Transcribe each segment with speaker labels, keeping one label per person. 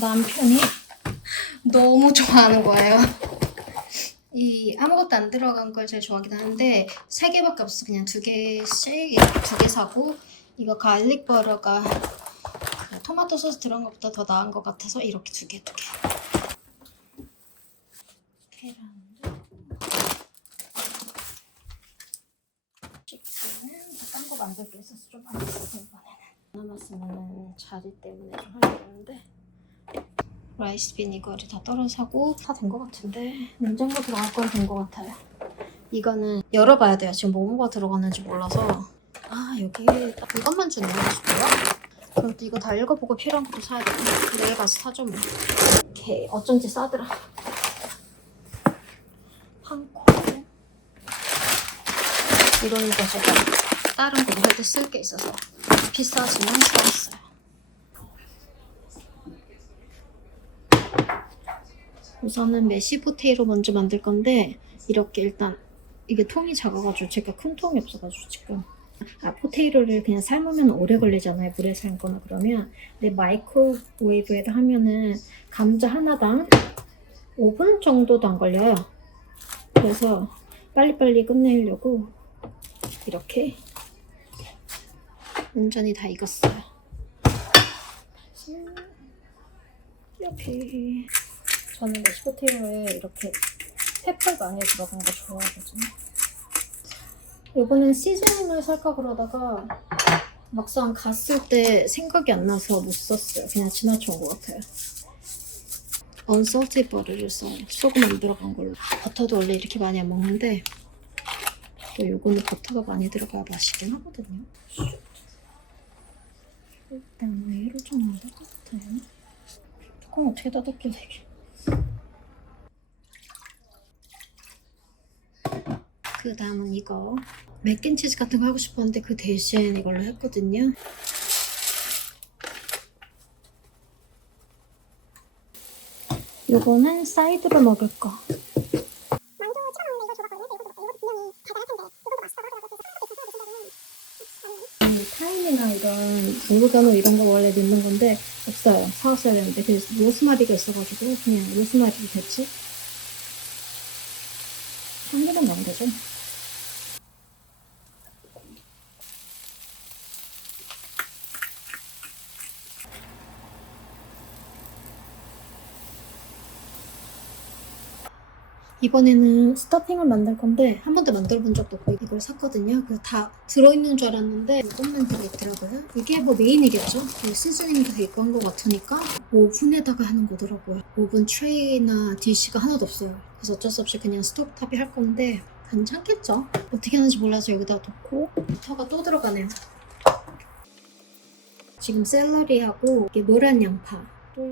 Speaker 1: 남편이 너무 좋아하는 거예요. 이 아무것도 안 들어간 걸 제일 좋아하긴 하는데 세 개밖에 없어 그냥 두 개씩 두 개 사고 이거 갈릭 버터가 그 토마토 소스 들어간 것보다 더 나은 것 같아서 이렇게 두 개 두 개. 계란도 치킨은 딴거 만들 게 있어서 좀 안 했어 이번에는 남았으면 자리 때문에 좀 하려고 했는데 라이스 비니거를 다 떨어 사고 다 된 것 같은데 냉장고 들어갈 건 된 것 같아요. 이거는 열어봐야 돼요. 지금 뭐뭐가 들어갔는지 몰라서 아 여기 딱 이것만 주네요 싶어요. 그것도 이거 다 읽어보고 필요한 것도 사야 되겠네. 내일 가서 사죠 뭐. 이렇게 어쩐지 싸더라. 한코 이런 거 제가 다른 거할때쓸게 있어서 비싸지만 사왔어요. 우선은 메시 포테이로 먼저 만들 건데 이렇게 일단 이게 통이 작아가지고 제가 큰 통이 없어가지고 지금. 아 포테이로를 그냥 삶으면 오래 걸리잖아요 물에 삶거나 그러면 근데 마이크로웨이브에다 하면은 감자 하나당 5분 정도도 안 걸려요. 그래서 빨리빨리 끝내려고 이렇게 완전히 다 익었어요. 이렇게 저는 메시포테이로에 이렇게 페퍼 많이 들어간 거 좋아하거든요. 이번엔 시즈닝을 살까 그러다가 막상 갔을 때 생각이 안 나서 못 썼어요. 그냥 지나쳐 온것 같아요. 언솔티 버터를 써요. 소금 안 들어간 걸로. 버터도 원래 이렇게 많이 안 먹는데 또 요거는 버터가 많이 들어가야 맛있긴 하거든요. 일단 좀 넣어야 될것 같아요. 뚜껑 어떻게 닫았길래 이게. 그 다음은 이거 맥앤치즈 같은 거 하고 싶었는데 그 대신 이걸로 했거든요. 이거는 사이드로 먹을 거. 이 타임이나 이런 오르가노 이런 거 원래 넣는 건데 없어요. 사왔어야 되는데 그래서 로스마리가 있어가지고 그냥 로스마리로 됐지. 한 개만 넣으면 되죠. 이번에는 스타핑을 만들 건데 한 번도 만들어 본 적도 없고 이걸 샀거든요. 그다 들어있는 줄 알았는데 이것만 들어있더라고요. 이게 뭐 메인이겠죠? 이 시즈닝도 돼 있고 한 것 같으니까 오븐에다가 하는 거더라고요. 오븐 트레이나 디시가 하나도 없어요. 그래서 어쩔 수 없이 그냥 스톱탑이 할 건데 괜찮겠죠? 어떻게 하는지 몰라서 여기다 놓고 버터가 또 들어가네요. 지금 샐러리하고 이게 노란 양파 또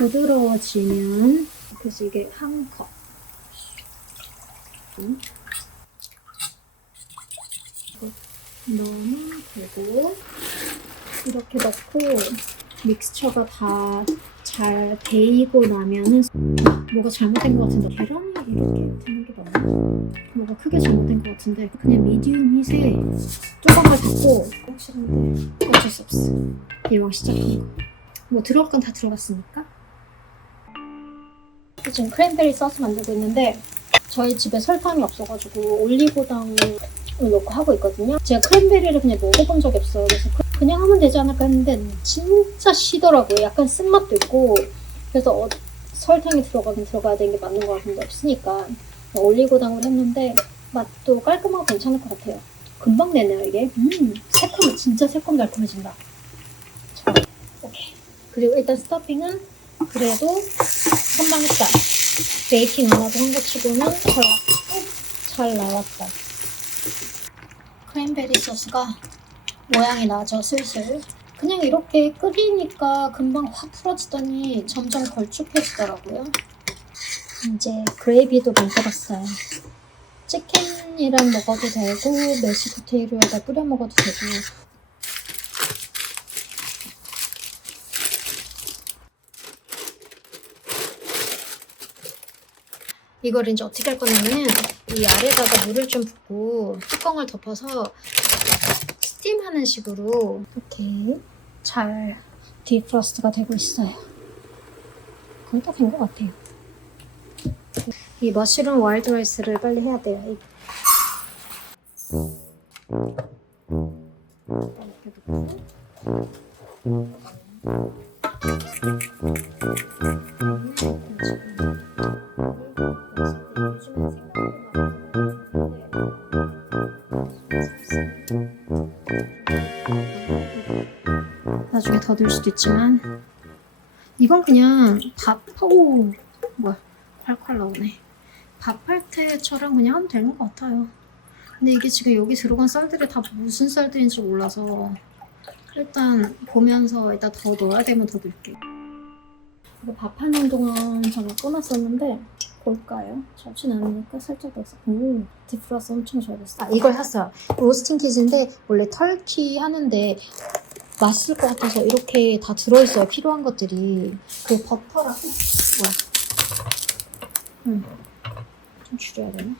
Speaker 1: 부드러워지면 그래서 이게 한 컵. 음. 넣으면 되고 이렇게 넣고 믹스처가 다 잘 데이고 나면은 뭐가 잘못된 것 같은데 계란이 이렇게 되는 게 맞나? 뭐가 크게 잘못된 것 같은데 그냥 미디움 밋에 뚜껑을 닫고 확실한데 어쩔 수 없어 이왕 시작한 거. 뭐 들어갈 건 다 들어갔으니까 지금 크랜베리 소스 만들고 있는데 저희 집에 설탕이 없어가지고 올리고당을 넣고 하고 있거든요. 제가 크랜베리를 그냥 먹어본 적이 없어요. 그래서 그- 그냥 하면 되지 않을까 했는데 진짜 시더라고요. 약간 쓴맛도 있고 그래서 어- 설탕이 들어가긴 들어가야 되는 게 맞는 것 같은데 없으니까 올리고당을 했는데 맛도 깔끔하고 괜찮을 것 같아요. 금방 내네요 이게. 음 새콤 진짜 새콤달콤해진다. 자, 오케이. 그리고 일단 스토핑은 그래도 선방했다. 베이킹 안 하고 한거 치고는 잘, 어, 잘 나왔다. 크랜베리 소스가 모양이 나죠, 슬슬. 그냥 이렇게 끓이니까 금방 확 풀어지더니 점점 걸쭉해지더라고요. 이제 그레이비도 만들었어요. 치킨이랑 먹어도 되고, 메시 포테이로에다 뿌려 먹어도 되고, 이걸 이제 어떻게 할 거냐면 이 아래다가 물을 좀 붓고 뚜껑을 덮어서 스팀하는 식으로 이렇게 잘 디프로스트가 되고 있어요. 거의 다 된 것 같아요. 이 머쉬룸 와일드 라이스를 빨리 해야 돼요. 이- 이렇게 놓고. 넣을 수도 있지만 이건 그냥 밥 오, 뭐야 콸콸 나오네. 밥할 때처럼 그냥 하면 되는 것 같아요. 근데 이게 지금 여기 들어간 쌀들이 다 무슨 쌀들인지 몰라서 일단 보면서 일단 더 넣어야 되면 더 넣을게요. 이거 밥하는 동안 잠깐 꺼놨었는데 볼까요? 좋진 않으니까 살짝 넣었어 오 디프라스 엄청 잘 됐어. 아 이걸 샀어요. 로스팅 키즈인데 원래 터키 하는데 맛있을 것 같아서 이렇게 다 들어있어요. 필요한 것들이. 그 버터랑 뭐야? 음, 좀 줄여야 되나?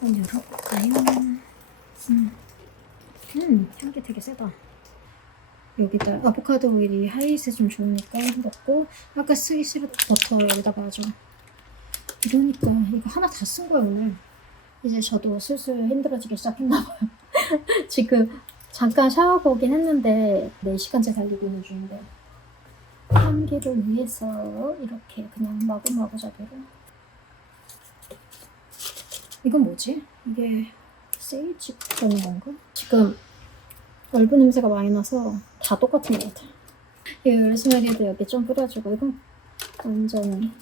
Speaker 1: 한번 열어볼까요? 음, 음 향기 되게 세다. 여기다 아보카도 오일이 하이스 좀 좋으니까 넣고 아까 싫은 버터 여기다가 하죠. 이러니까 이거 하나 다 쓴 거예요 오늘. 이제 저도 슬슬 힘들어지기 시작했나 봐요. 지금 잠깐 샤워 보긴 했는데 4시간째 달리고 있는 중인데 환기를 위해서 이렇게 그냥 마구마구잡이로 이건 뭐지? 이게 세이지 그런 건가? 지금 엷은 냄새가 많이 나서 다 똑같은 것 같아요 이 열스메리도 여기 좀 뿌려주고 이건 완전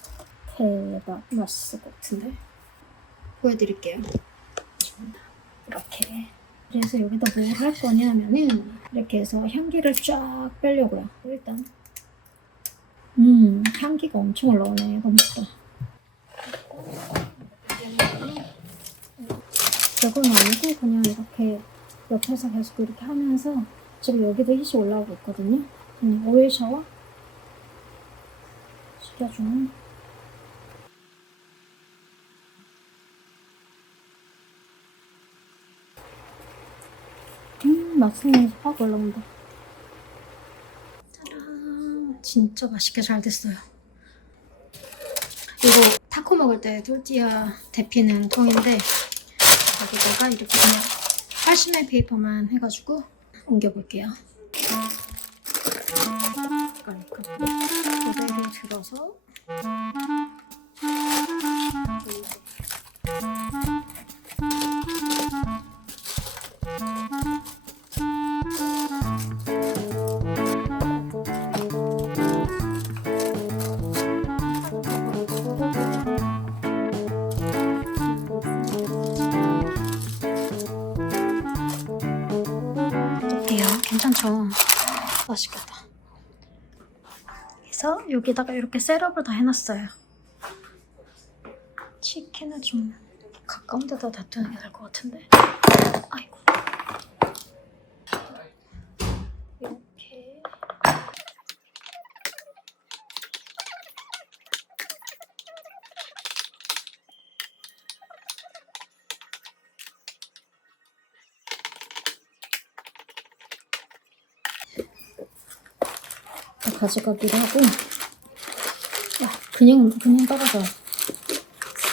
Speaker 1: 대박 맛있을 것 같은데. 보여드릴게요. 이렇게 그래서 여기다 뭘 할 거냐면은 이렇게 해서 향기를 쫙 빼려고요. 일단 음 향기가 엄청 올라오네. 너무 좋다. 이건 아니고 그냥 이렇게 옆에서 계속 이렇게 하면서 지금 여기도 hit이 올라오고 있거든요. 그냥 오일 샤워 시켜주는 음, 맛있는 확 올라온다. 짜란. 진짜 맛있게 잘 됐어요. 이거 타코 먹을 때 톨티아 데피는 통인데 여기다가 이렇게 그냥 파시멜 페이퍼만 해가지고 옮겨볼게요. 맛있겠다. 그래서 여기다가 이렇게 셋업을 다 해놨어요. 치킨을 좀 가까운 데다 놔두는 게 나을 것 같은데. 아이고. 가져가기로 하고. 야, 그냥 그냥 떨어져.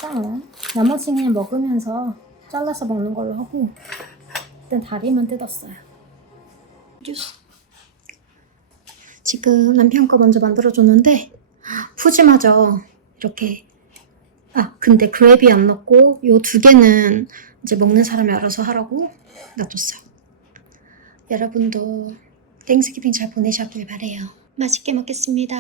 Speaker 1: 싸워. 나머지 그냥 먹으면서 잘라서 먹는 걸로 하고. 일단 다리만 뜯었어요. 지금 남편 거 먼저 만들어줬는데 푸짐하죠? 이렇게. 아 근데 그랩이 안 넣고 요 두 개는 이제 먹는 사람이 알아서 하라고 놔뒀어요. 여러분도 땡스기빙 잘 보내셨길 바래요 맛있게 먹겠습니다.